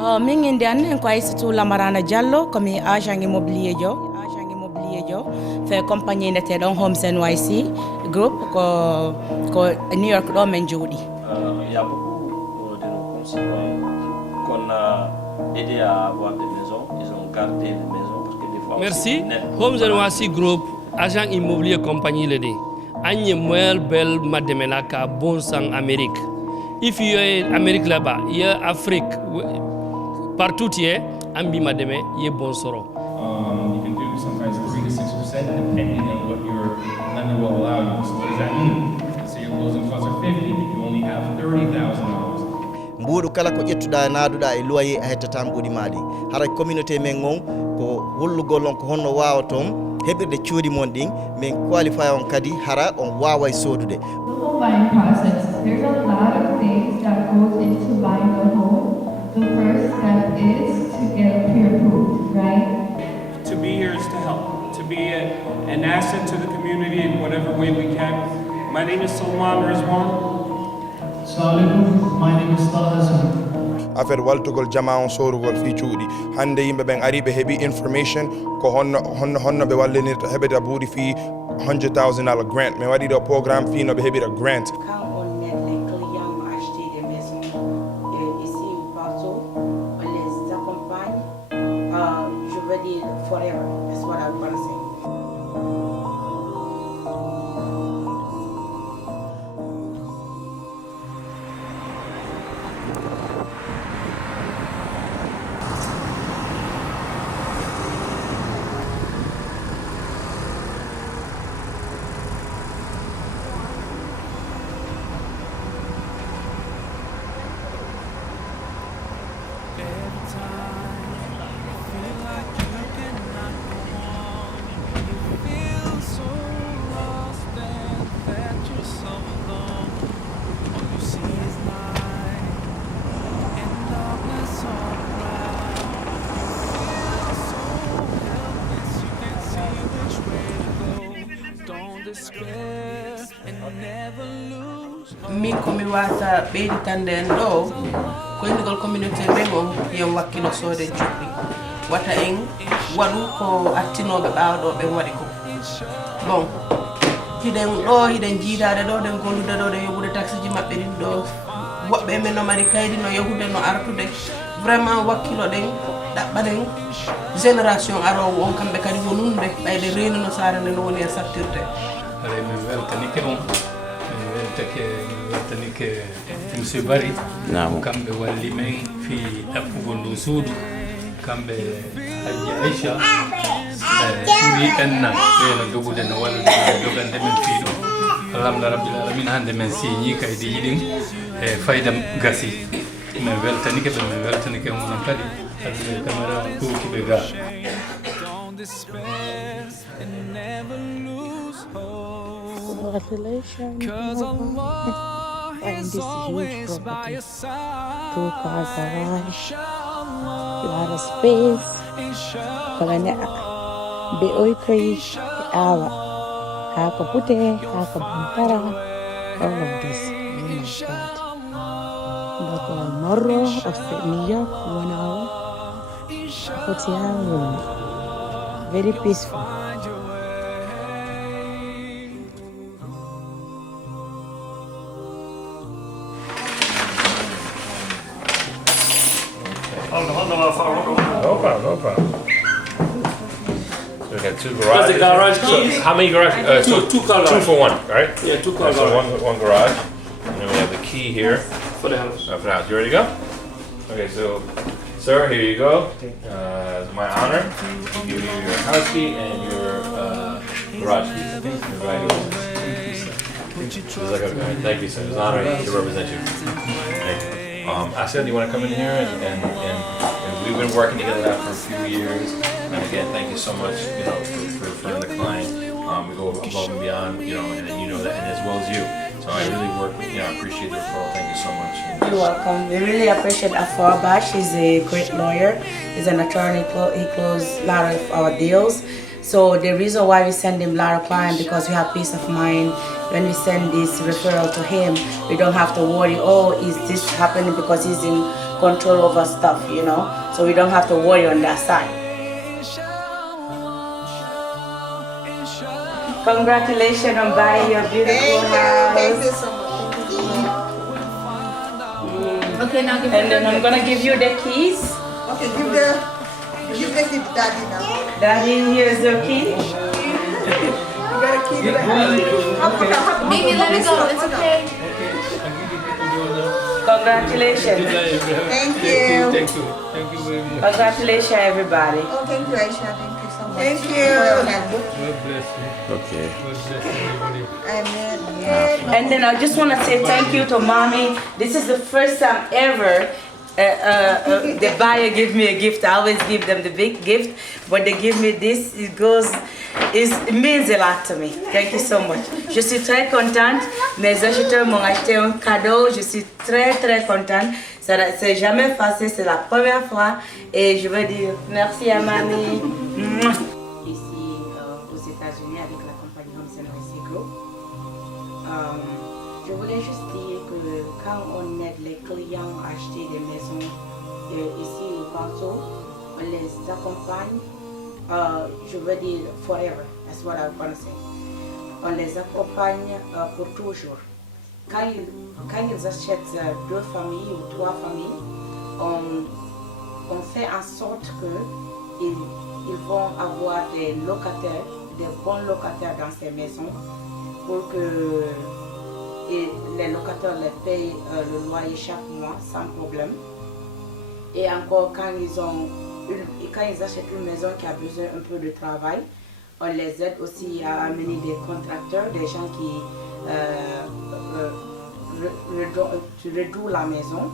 Min inde an ko Aissatou Lamarana Diallo komi agent immobilier jo fe compagnie neteɗon Homes NYC group ko New York ɗo men jooɗi. Il y a beaucoup de nos concitoyens qu'on a aidé à avoir des maisons, ils ont gardé les maisons parce que des fois. Merci. Homes NYC group agent immobilier compagnie lede anye moel bel mademena ka bon sang Amérique. If you are Amérique là-bas, il y a Afrique partout hier ambi mademe ye bon soro. You can do sometimes 3 to 6% depending on what your lender will allow you. So what does that mean? Let's say your closing costs are $50, you only have $30,000. Mbuuɗu kala ko ƴettuɗa naaduɗa e loyer a hettata mbuuɗi maɗi hara communauté men on ko hollugol on ko honno wawa toon heɓirde cuuɗi mon ɗin min qualify on kadi hara on wawa e sodude. The home buying process, there's a lot of things that goes into buying a home. The first step is to get pre-approved, right? To be here is to help, to be an asset to the community in whatever way we can. My name is Salman Rizwan. My name is Taha. affaire waltugol jama on sorugol fi cuuɗi hande yimɓe ɓen ari ɓe heeɓi information ko honno ɓe wallinirta heɓeta buuɗi fi $100,000 grant min waɗi ɗo programme fi no ɓe heɓira grant. Forever, that's what I want to say. Min komi wata ɓeyditande en ɗo koynugol communauté ɓen on yen wakkilo soode juɗɗi wata en waɗu ko attinoɓe ɓawɗo ɓen waɗi ko bon hiɗen ɗo hiɗen jiidade ɗo ɗen gollude ɗo ɗen yoɓude taxe ji maɓɓe ɗin ɗo woɓɓe men no mari kaydi no yahude no artude vraiment wakkilo ɗen ɗaɓɓaɗen génération arowo on kamɓe kadi wonunde ɓayde renino saare nde no woni e sattirde. Allez, min weltanike on min weltanike monsieur Bari kamɓe walli men fi ɗaɓɓugol ndu suudu kamɓe Haji Aïcha ɓuri enna ɓeeno dogude no wallude dogande men fii ɗo alhamdulillah rabbil alamin hande men signi kaydi yiɗin e fayda gasi min weltanike ɓe min weltanike onon kadi haɗude caméra ɗukiɓe ga. Congratulations. Buying this huge property. 2 car garage. You have a space. Kalanya be oikri awa. Haka pute, haka bantara. All of this. Oh my God. Bako Morro of New York, 1 hour. Hotel. Very peaceful. No problem. So we got 2 garages. That's the garage keys. So how many garages? Two car garage. 2 for 1, right? Yeah, 2 car So garage. one garage. And then we have the key here. For the house. For the house. You ready to go? Okay, so, sir, here you go. It's my honor to give you your house key and your garage key. Thank you, sir. It's an honor to represent you. Thank you. Asya, do you want to come in here and we've been working together now for a few years. And again, thank you so much, for referring the client. We go above and beyond, and you know that, and as well as you. So I really appreciate the referral. Thank you so much. You're welcome. We really appreciate Afua Bash. He's a great lawyer. He's an attorney. He closed a lot of our deals. So the reason why we send him a lot of clients because we have peace of mind. When we send this referral to him, we don't have to worry, oh, is this happening because he's in control over stuff, you know, so we don't have to worry on that side. Congratulations on buying your beautiful house. Thank you so much. Okay, now give and then I'm gonna give you the keys. Okay, give the daddy now. Daddy, here's your key. You gotta keep it. Maybe let it go. It's okay. Congratulations. Thank you. Thank you very much. Congratulations, everybody. Oh, thank you, Aisha. Thank you so much. Thank you. God bless you. Okay. God bless everybody. Amen. And then I just want to say thank you to Mommy. This is the first time ever the buyer give me a gift. I always give them the big gift, but they give me this. It means a lot to me. Thank you so much. Je suis très contente. Mes acheteurs m'ont acheté un cadeau. Je suis très très contente. Ça c'est jamais facile. C'est la première fois. Et je veux dire merci à Mamie. Ici aux États-Unis avec la compagnie Homes & Rescue Group. Je voulais juste dire que quand on aide les clients à acheter des maisons ici au Panto, on les accompagne, je veux dire forever, that's what I want to say. On les accompagne pour toujours. Quand ils achètent 2 familles ou 3 familles, on fait en sorte qu'ils vont avoir des locataires, des bons locataires dans ces maisons pour que les locataires les payent le loyer chaque mois sans problème. Et encore quand ils achètent une maison qui a besoin un peu de travail, on les aide aussi à amener des contracteurs, des gens qui redouent la maison.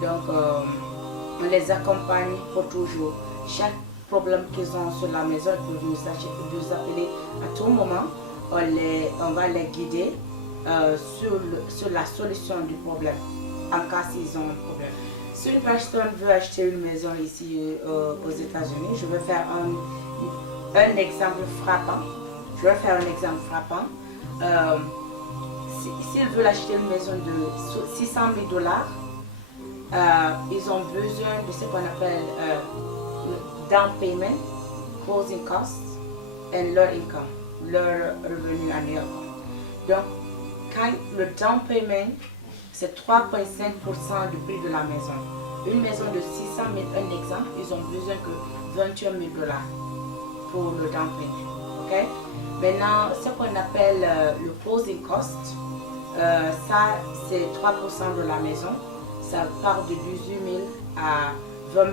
Donc on les accompagne pour toujours. Chaque problème qu'ils ont sur la maison, ils peuvent nous appeler à tout moment. On va les guider sur la solution du problème, en cas s'ils ont un problème. Si une personne veut acheter une maison ici aux États-Unis, je vais faire un exemple frappant. S'ils veulent acheter une maison de $600,000, ils ont besoin de ce qu'on appelle down payment, closing costs, and leur income, leur revenu annuel. Donc, quand le down payment, c'est 3,5% du prix de la maison. Une maison de 600,000, un exemple, ils ont besoin que $21,000 pour le down payment. Okay? Maintenant, ce qu'on appelle le closing cost, ça c'est 3% de la maison. Ça part de $18,000 à $20,000.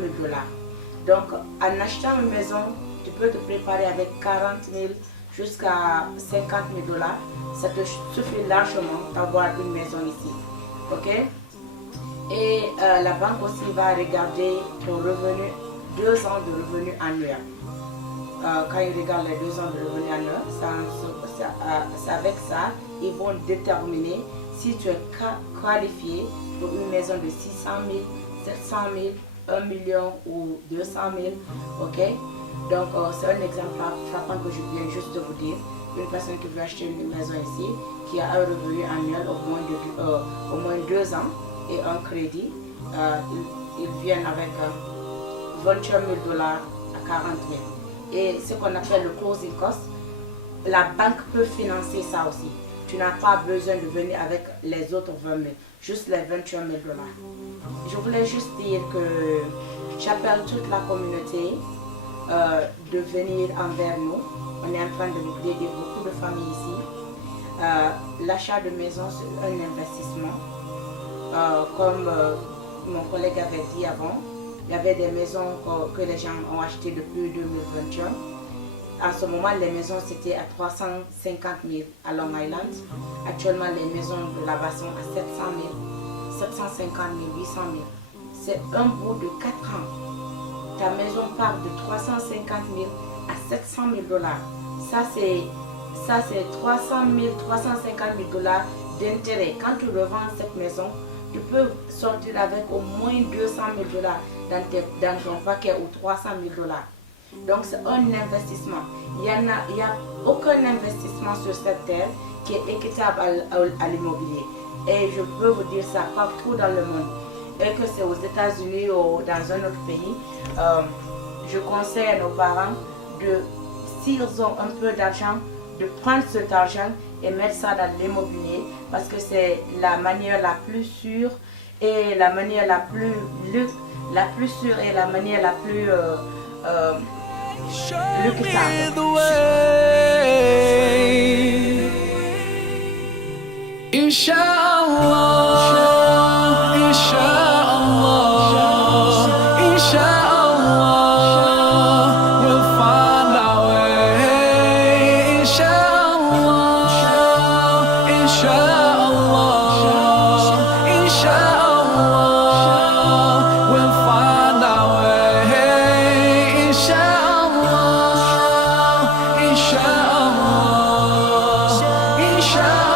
Donc, en achetant une maison, tu peux te préparer avec $40,000 jusqu'à $50,000. Ça te suffit largement d'avoir une maison ici. Ok? Et la banque aussi va regarder ton revenu, 2 ans de revenus annuels. Quand ils regardent les 2 ans de revenus annuels, c'est avec ça, ils vont déterminer si tu es qualifié pour une maison de 600,000, 700,000, 1 million ou 200,000. Ok? Donc, c'est un exemple frappant que je viens juste de vous dire. Une personne qui veut acheter une maison ici, qui a un revenu annuel au moins 2 ans et un crédit, ils viennent avec $21,000 à $40,000. Et ce qu'on appelle le closing cost, la banque peut financer ça aussi. Tu n'as pas besoin de venir avec les autres 20,000, juste les $21,000. Je voulais juste dire que j'appelle toute la communauté de venir envers nous. On est en train d'aider beaucoup de familles ici. L'achat de maison, c'est un investissement. Comme mon collègue avait dit avant, il y avait des maisons que les gens ont achetées depuis 2021. En ce moment, les maisons c'était à 350,000 à Long Island. Actuellement, les maisons de là-bas sont à 700,000, 750,000, 800,000. C'est un bout de 4 ans. Ta maison part de 350,000 à $700,000. Ça c'est 300,000, $350,000 d'intérêt. Quand tu revends cette maison, tu peux sortir avec au moins $200,000 dans ton paquet ou $300,000. Donc c'est un investissement. Il n'y a aucun investissement sur cette terre qui est équitable à l'immobilier. Et je peux vous dire ça partout dans le monde. et que c'est aux États-Unis ou dans un autre pays, je conseille à nos parents de, s'ils ont un peu d'argent, de prendre cet argent et mettre ça dans l'immobilier parce que c'est la manière la plus sûre et la manière la plus sûre et la manière la plus lucrative. Inshallah, inshallah, inshallah, we'll find our way. Inshallah, inshallah, inshallah, we'll find our way. Inshallah, inshallah, inshallah.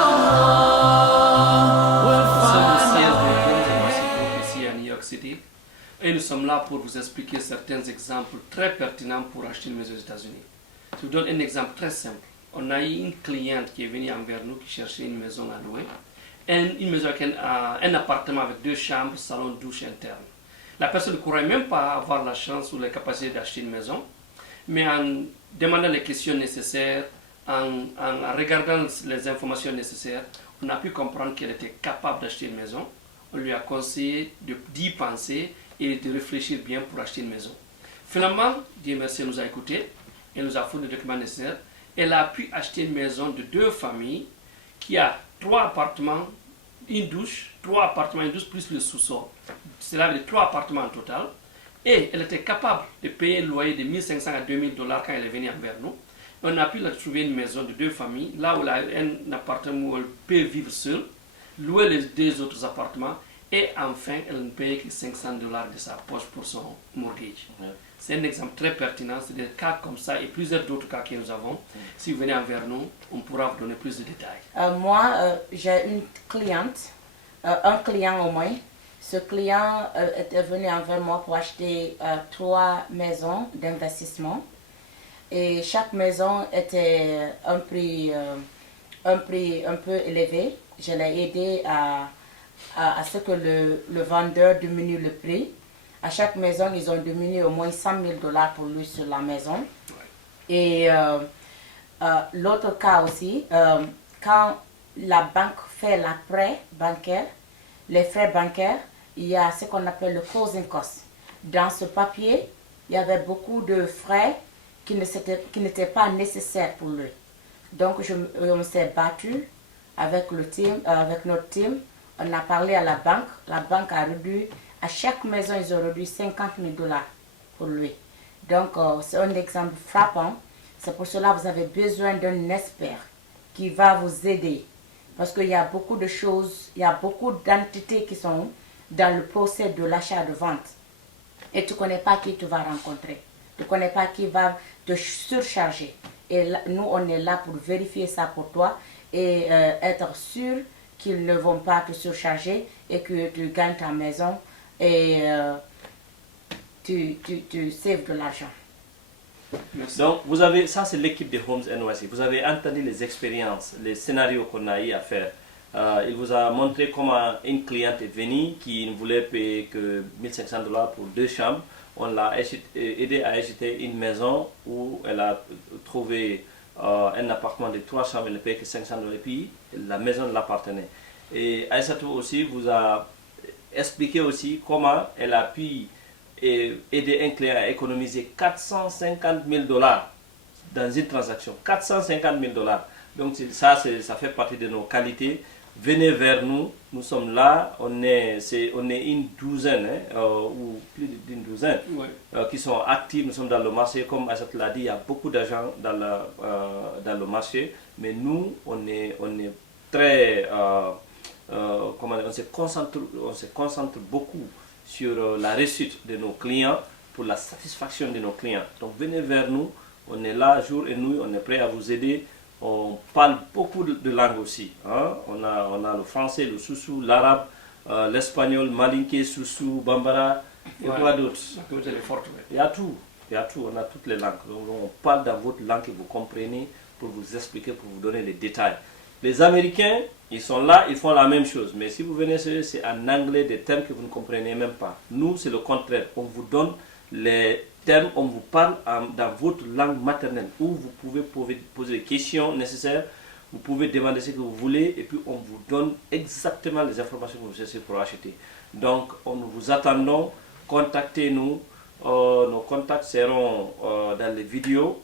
Ici à New York City. Et nous sommes là pour vous expliquer certains exemples très pertinents pour acheter une maison aux États-Unis. Je vous donne un exemple très simple. On a eu une cliente qui est venue envers nous qui cherchait une maison à louer. Une maison avec un appartement avec 2 chambres, salon, douche interne. La personne ne croyait même pas avoir la chance ou la capacité d'acheter une maison. Mais en demandant les questions nécessaires, en regardant les informations nécessaires, on a pu comprendre qu'elle était capable d'acheter une maison. On lui a conseillé d'y penser et de réfléchir bien pour acheter une maison. Finalement, Dieu merci, elle nous a écoutés, elle nous a fourni les documents nécessaires. Elle a pu acheter une maison de 2 familles qui a 3 appartements, une douche, 3 appartements, une douche plus le sous-sol. Cela veut dire 3 appartements en total. Et elle était capable de payer un loyer de 1500 à 2000 $ quand elle est venue envers nous. On a pu la trouver une maison de 2 familles, là où elle a un appartement où elle peut vivre seule, louer les 2 autres appartements et enfin elle ne paye que 500 $ de sa poche pour son mortgage. C'est un exemple très pertinent, c'est des cas comme ça et plusieurs d'autres cas que nous avons. Si vous venez envers nous, on pourra vous donner plus de détails. Moi, j'ai une cliente, un client au moins. Ce client était venu envers moi pour acheter 3 maisons d'investissement. Et chaque maison était un prix un peu élevé. Je l'ai aidé à ce que le vendeur diminue le prix. À chaque maison, ils ont diminué au moins 100 000 $ pour lui sur la maison. Et l'autre cas aussi, quand la banque fait la prêt bancaire, les frais bancaires, il y a ce qu'on appelle le closing cost. Dans ce papier, il y avait beaucoup de frais qui n'étaient pas nécessaires pour lui. Donc, on s'est battu avec notre team. On a parlé à la banque. La banque a réduit, à chaque maison, ils ont réduit 50 000 $ pour lui. Donc, c'est un exemple frappant. C'est pour cela que vous avez besoin d'un expert qui va vous aider. Parce qu'il y a beaucoup de choses, il y a beaucoup d'entités qui sont dans le procès de l'achat de vente. Et tu ne connais pas qui tu vas rencontrer. Tu ne connais pas qui va te surcharger. Et là, nous, on est là pour vérifier ça pour toi et être sûr qu'ils ne vont pas te surcharger et que tu gagnes ta maison et tu saves de l'argent. Donc, vous avez, ça c'est l'équipe de Homes NYC. Vous avez entendu les expériences, les scénarios qu'on a eu à faire. Il vous a montré comment une cliente est venue qui ne voulait payer que 1500 $ pour 2 chambres. On l'a aidé à acheter une maison où elle a trouvé un appartement de 3 chambres, elle ne payait que 500 $ et puis la maison l'appartenait. Et Aïssatou aussi vous a expliqué aussi comment elle a pu aider un client à économiser 450 000 $ dans une transaction. 450 000 $. Donc ça fait partie de nos qualités. Venez vers nous, nous sommes là, on est une douzaine, ou plus d'une douzaine, qui sont actifs, nous sommes dans le marché, comme Aïssatou l'a dit, il y a beaucoup d'argent dans le marché, mais nous, on est très, on se concentre beaucoup sur la réussite de nos clients, pour la satisfaction de nos clients. Donc venez vers nous, on est là jour et nuit, on est prêt à vous aider. On parle beaucoup de langues aussi. Hein? On a le français, le soussou, l'arabe, l'espagnol, malinké, soussou, bambara, et quoi d'autre. Il y a tout, on a toutes les langues. Donc on parle dans votre langue que vous comprenez pour vous expliquer, pour vous donner les détails. Les Américains, ils sont là, ils font la même chose. Mais si vous venez, c'est en anglais des termes que vous ne comprenez même pas. Nous, c'est le contraire. On vous donne les termes, on vous parle dans votre langue maternelle, où vous pouvez poser les questions nécessaires, vous pouvez demander ce que vous voulez, et puis on vous donne exactement les informations que vous cherchez pour acheter. Donc, nous vous attendons, contactez-nous. Nos contacts seront dans les vidéos,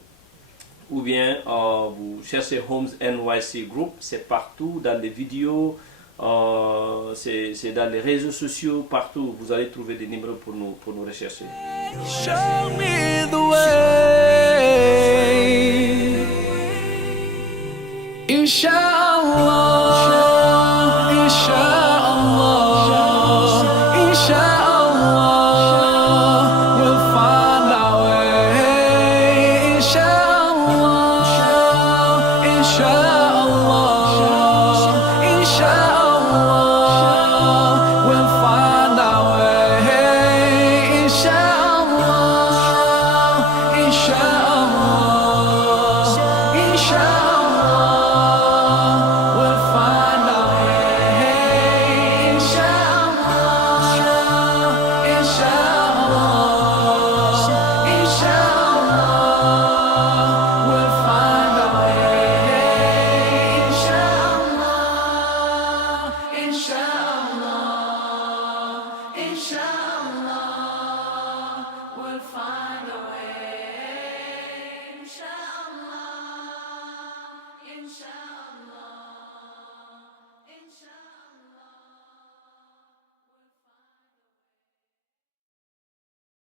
ou bien vous cherchez Homes NYC Group, c'est partout dans les vidéos, c'est dans les réseaux sociaux, partout vous allez trouver des numéros pour nous rechercher. Show me the way, Inshallah.